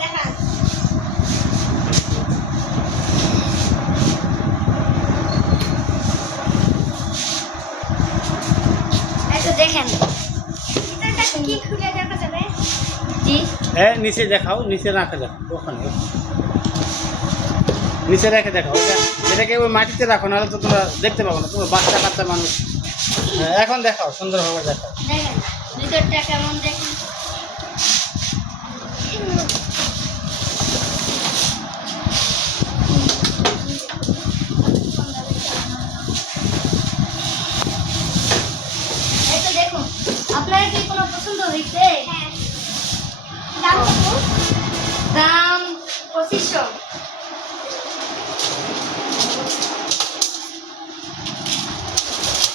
দেখান। এই তো দেখেন। কি খুলে দেখা যাবে? জি। হ্যাঁ নিচে দেখাও নিচে রাখা যাও ওখানে। নিচে রেখে দেখাও এটা এটাকে ওই মাটিতে রাখো নাহলে তো তোমরা দেখতে পাবো না তোমরা বাচ্চা কাচ্চা মানুষ। হ্যাঁ, এখন দেখাও সুন্দরভাবে দেখাও। দেখেন ভিতরটা কেমন দেখেন? এই তো দেখুন আপনার কি কোনো পছন্দ হয়েছে? দাম কত? দাম পঁচিশশো।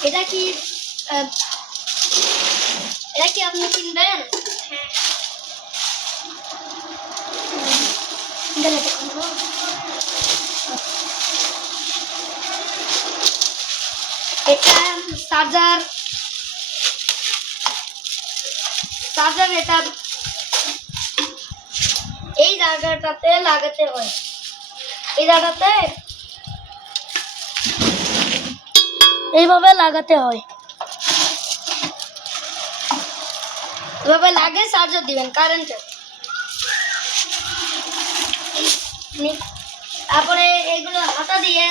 এটা কি এটা কি আপনি কিনবেন? এটা চার্জার চার্জার এটা এই জায়গাটাতে লাগাতে হয়। এই জায়গাতে এইভাবে লাগাতে হয়। এভাবে লাগে চার্জার দিবেন কারেন্টের তারপরে এগুলো হাতা দিয়ে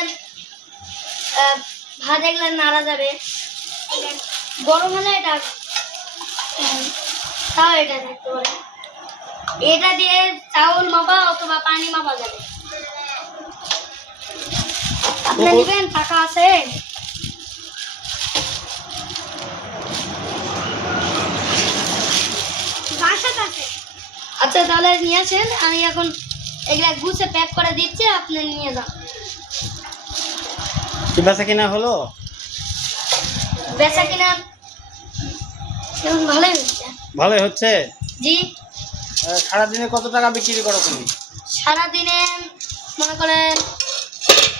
ভাজা এগুলো নাড়া যাবে। গরম হলে এটা তাও এটা থাকতে পারে এটা দিয়ে চাউল মাপা অথবা পানি মাপা যাবে। আপনি নেবেন টাকা আছে। আচ্ছা তাহলে নিয়ে আসেন। আমি এখন এগুলা গুছে প্যাক করে দিচ্ছি আপনি নিয়ে যান। কি বেচা কিনা হলো? বেচা কিনা ভালোই হচ্ছে ভালোই হচ্ছে? জি। সারাদিনে কত টাকা বিক্রি করো তুমি? সারাদিনে মনে করেন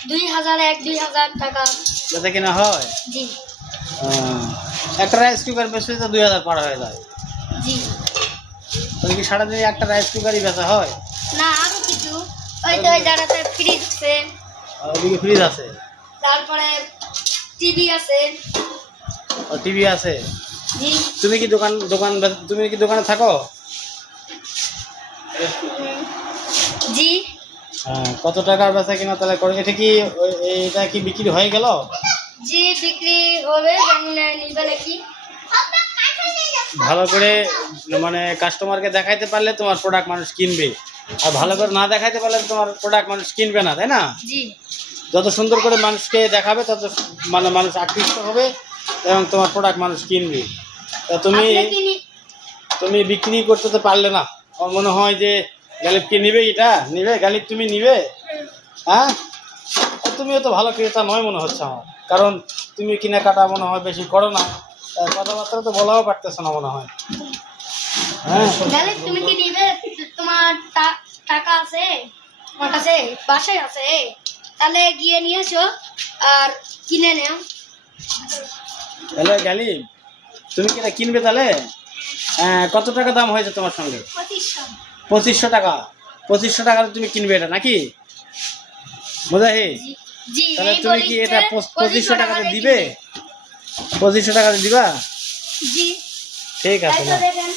দুই হাজার এক দুই হাজার টাকা। বেচা কিনা হয়? জি। একটা রাইস কুকার বেচলে তো দুই হাজার পার হয়ে যায়। জি। তাহলে কি সারাদিনে একটা রাইস কুকারই বেচা হয়? না আরও কিছু। ওই তো ওই জায়গাতে ফ্রিজ আছে। ওদিকে ফ্রিজ আছে? তারপরে টিভি আছে। টিভি আছে? তুমি কি দোকান দোকান তুমি কি দোকানে থাকো? জি। হ্যাঁ, কত টাকার বেচা কিনা তাহলে করে? এটা কি এটা কি বিক্রি হয়ে গেল? জি বিক্রি হবে জানি না নিবে নাকি। ভালো করে মানে কাস্টমারকে দেখাইতে পারলে তোমার প্রোডাক্ট মানুষ কিনবে। আর ভালো করে না দেখাইতে পারলে তোমার প্রোডাক্ট মানুষ কিনবে না তাই না? যত সুন্দর করে মানুষকে দেখাবে তত মানে মানুষ আকৃষ্ট হবে এবং তোমার প্রোডাক্ট মানুষ কিনবে। তা তুমি তুমি বিক্রি করতে তো পারলে না। আমার মনে হয় যে গালিব কি নিবে এটা? নিবে? গালিব তুমি নিবে? হ্যাঁ? তুমিও তো ভালো ক্রেতা নয় মনে হচ্ছে আমার। কারণ তুমি কেনাকাটা মনে হয় বেশি করো না। কথাবার্তা তো বলাও পারতেছো না মনে হয়। হ্যাঁ? তুমি কি নিবে? তোমার টাকা আছে? তোমার কাছে বাসায় আছে? তাহলে গিয়ে নিয়ে এসো আর কিনে নেও। তাহলে গালিব তুমি কি এটা কিনবে তাহলে? হ্যাঁ, কত টাকা দাম হয়েছে তোমার সঙ্গে? পঁচিশশো। টাকা। পঁচিশশো টাকা তুমি কিনবে এটা নাকি? বোঝা জি তাহলে তুমি কি এটা পঁচিশশো টাকাতে টাকা দিবে। পঁচিশশো টাকা দিবা? জি। ঠিক আছে